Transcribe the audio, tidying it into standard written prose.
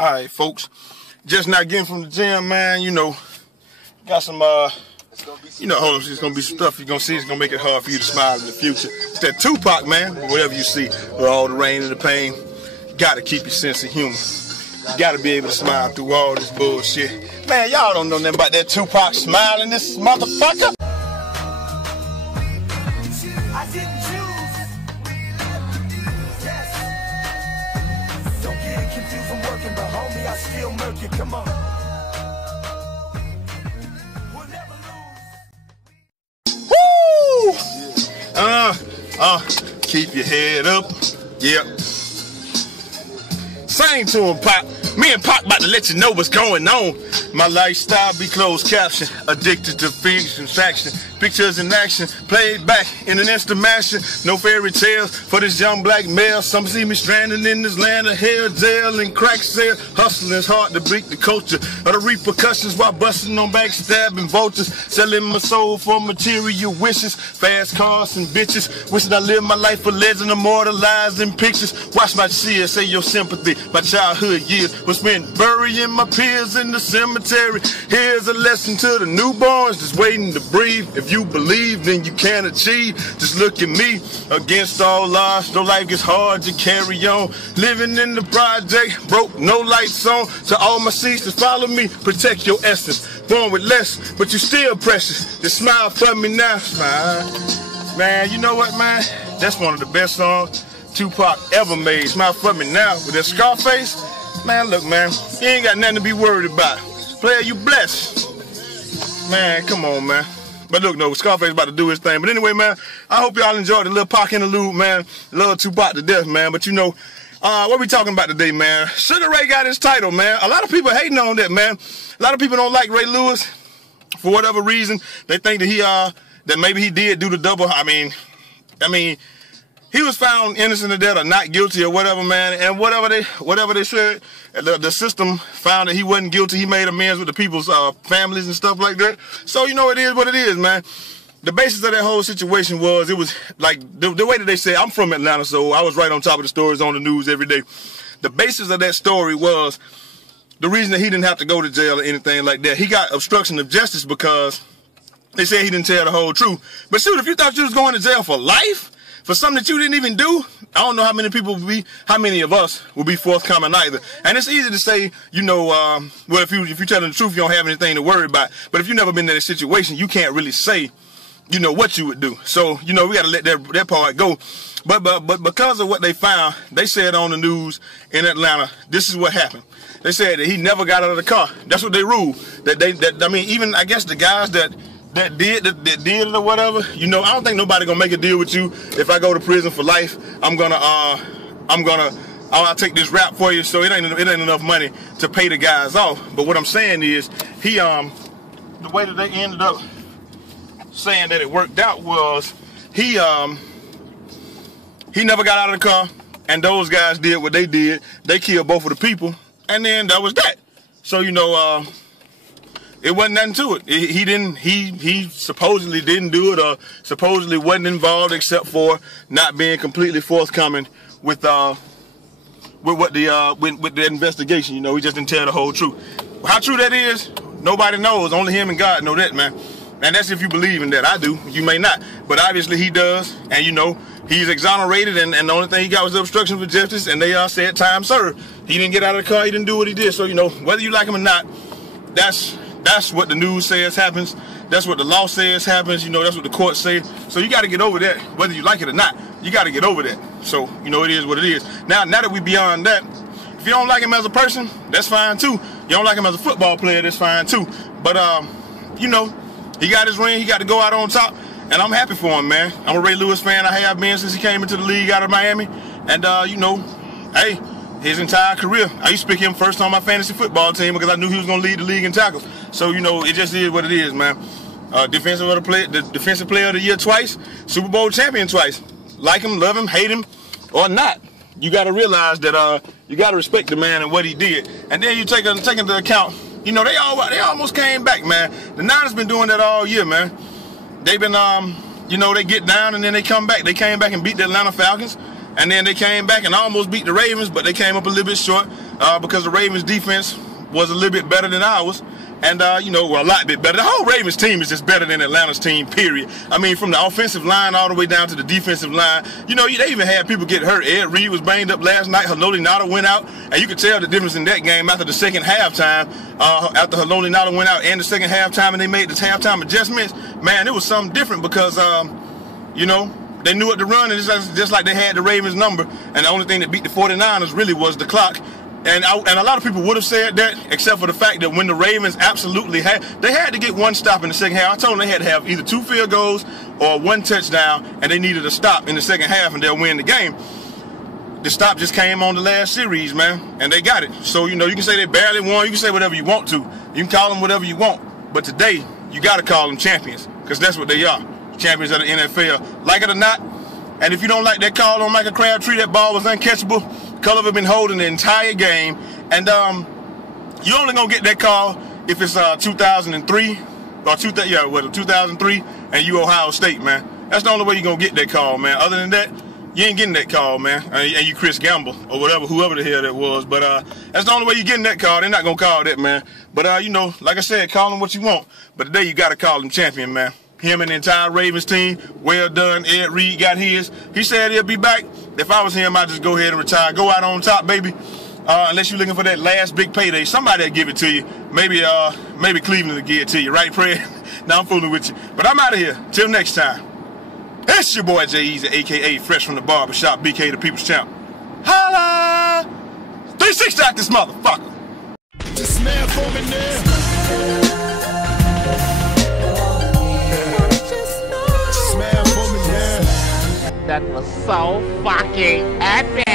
All right, folks. Just not getting from the gym, man. You know, got some, hold on, it's gonna be stuff you're gonna see. It's gonna make it hard for you to smile in the future. It's that Tupac, man. Whatever you see, with all the rain and the pain, you gotta keep your sense of humor. You gotta be able to smile through all this bullshit. Man, y'all don't know nothing about that Tupac smiling, this motherfucker. I didn't choose. Yes. Don't get confused from working, but homie, I still murk you. Come on. We'll never lose. Woo! Keep your head up. Yep. Sing to him, Pop. Me and Pop about to let you know what's going on. My lifestyle be closed caption. Addicted to fiction, faction. Pictures in action. Played back in an instant mansion. No fairy tales for this young black male. Some see me stranded in this land of hell, jail and crack sale. Hustling is hard to beat the culture of the repercussions while busting on backstabbing vultures. Selling my soul for material wishes. Fast cars and bitches. Wishing I lived my life a legend, immortalized in pictures. Watch my tears, say your sympathy. My childhood years was spent burying my peers in the cemetery. Here's a lesson to the newborns just waiting to breathe. If you believe, then you can achieve. Just look at me, against all odds. Though life gets hard, you carry on. Living in the project, broke, no lights on. To all my seats that follow me, protect your essence. Born with less, but you still precious. Just smile for me now. Smile. Man, you know what, man? That's one of the best songs Tupac ever made. Smile for me now. With that Scarface, man, look, man, you ain't got nothing to be worried about. Player, you blessed. Man, come on, man. But look, no, Scarface about to do his thing. But anyway, man, I hope y'all enjoyed the little Pac interlude, man. Love Tupac to death, man. But you know, what we talking about today, man? Sugar Ray got his title, man. A lot of people hating on that, man. A lot of people don't like Ray Lewis for whatever reason. They think that that maybe he did do the double. I mean, he was found innocent of that or not guilty or whatever, man. And whatever they said, the system found that he wasn't guilty. He made amends with the people's families and stuff like that. So, you know, it is what it is, man. The basis of that whole situation was, it was like, the way that they said, I'm from Atlanta, so I was right on top of the stories on the news every day. The basis of that story was the reason that he didn't have to go to jail or anything like that. He got obstruction of justice because they said he didn't tell the whole truth. But shoot, if you thought you was going to jail for life, for something that you didn't even do, I don't know how many of us will be forthcoming either. And it's easy to say, you know, well, if you're telling the truth, you don't have anything to worry about. But if you've never been in a situation, you can't really say, you know, what you would do. So, you know, we got to let that part go. But because of what they found, they said on the news in Atlanta, this is what happened. They said that he never got out of the car. That's what they ruled. I mean, even, I guess, the guys that did it or whatever, you know, I don't think nobody gonna make a deal with you. If I go to prison for life, I'll take this rap for you. So it ain't enough money to pay the guys off. But what I'm saying is, the way that they ended up saying that it worked out was he never got out of the car, and those guys did what they did. They killed both of the people, and then that was that. So, you know, it wasn't nothing to it. He supposedly didn't do it, or supposedly wasn't involved, except for not being completely forthcoming with the investigation. You know, he just didn't tell the whole truth. How true that is, nobody knows. Only him and God know that, man. And that's if you believe in that. I do. You may not, but obviously he does. And you know, he's exonerated, and the only thing he got was the obstruction of justice. And they said time served. He didn't get out of the car. He didn't do what he did. So, you know, whether you like him or not, that's what the news says happens. That's what the law says happens. You know, that's what the courts say. So you got to get over that, whether you like it or not. You got to get over that. So, you know, it is what it is. Now that we beyond that, if you don't like him as a person, that's fine too. You don't like him as a football player, that's fine too. But, you know, he got his ring. He got to go out on top. And I'm happy for him, man. I'm a Ray Lewis fan. I have been since he came into the league out of Miami. And, you know, hey, his entire career, I used to pick him first on my fantasy football team because I knew he was going to lead the league in tackles. So, you know, it just is what it is, man. Defensive player of the year twice, Super Bowl champion twice. Like him, love him, hate him, or not. You got to realize that you got to respect the man and what he did. And then you take into account, you know, they almost came back, man. The Niners been doing that all year, man. They've been, you know, they get down and then they come back. They came back and beat the Atlanta Falcons. And then they came back and almost beat the Ravens, but they came up a little bit short. because the Ravens defense was a little bit better than ours. And, you know, well, a lot bit better. The whole Ravens team is just better than Atlanta's team, period. I mean, from the offensive line all the way down to the defensive line. You know, they even had people get hurt. Ed Reed was banged up last night. Haloti Ngata went out. And you could tell the difference in that game after the second halftime. After Haloti Ngata went out and the second halftime and they made the halftime adjustments. Man, it was something different because, you know, they knew what to run. And just like they had the Ravens number. And the only thing that beat the 49ers really was the clock. And a lot of people would have said that, except for the fact that when the Ravens absolutely had to get one stop in the second half. I told them they had to have either 2 field goals or 1 touchdown, and they needed a stop in the second half, and they'll win the game. The stop just came on the last series, man, and they got it. So, you know, you can say they barely won. You can say whatever you want to. You can call them whatever you want. But today, you got to call them champions, because that's what they are, champions of the NFL. Like it or not, and if you don't like that call on Michael Crabtree, that ball was uncatchable. Culliver been holding the entire game, and you're only gonna get that call if it's 2003 or 2003, and you Ohio State, man. That's the only way you're gonna get that call, man. Other than that, you ain't getting that call, man. And you Chris Gamble or whoever the hell that was. But that's the only way you're getting that call. They're not gonna call that, man. But you know, like I said, call them what you want. But today you gotta call them champion, man. Him and the entire Ravens team, well done. Ed Reed got his. He said he'll be back. If I was him, I'd just go ahead and retire. Go out on top, baby. Unless you're looking for that last big payday. Somebody will give it to you. Maybe Cleveland will give it to you, right, Fred? Now I'm fooling with you. But I'm out of here. Till next time. It's your boy Jay Easy, a.k.a. Fresh from the Barbershop, BK the People's Champ. Holla! 360 out this motherfucker. Just smell for me now. That was so fucking epic.